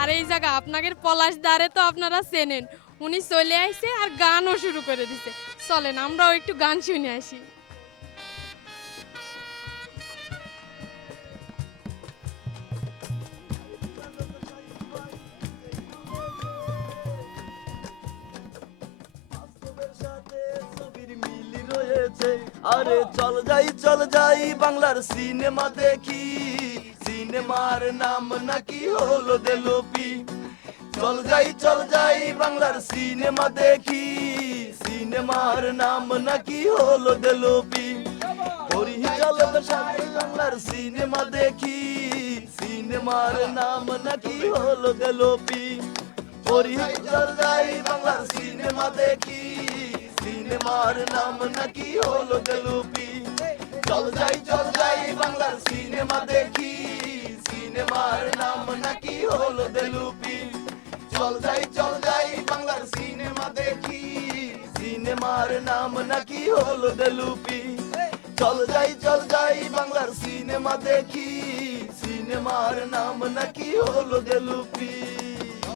আর এই জায়গা, আপনাদের পলাশ দ্বারে তো আপনারা চেনেন। উনি চলে আইছে আর গানও শুরু করে দিছে। চলেন, আমরাও একটু গান শুনে আসি। আরে চল যাই চল যাই বাংলার সিনেমা দেখি। সিনেমার নাম নাকি হলো দেলোপি? চল যাই চল যাই বাংলার সিনেমা দেখি। সিনেমার নাম নাকি হলো দেলোপি? পরিচালক সাথে বাংলার সিনেমা দেখি। সিনেমার নাম নাকি হলো দেলোপি? যাই বাংলার সিনেমা দেখি। সিনেমার নাম নাকি হলো দেলুপি? চল যাই চল যাই, বাংলার সিনেমা দেখি। সিনেমার নাম নাকি হলো দেলুপি চল যাই চল যাই, বাংলার সিনেমা দেখি। সিনেমার নাম নাকি হলো দেলুপি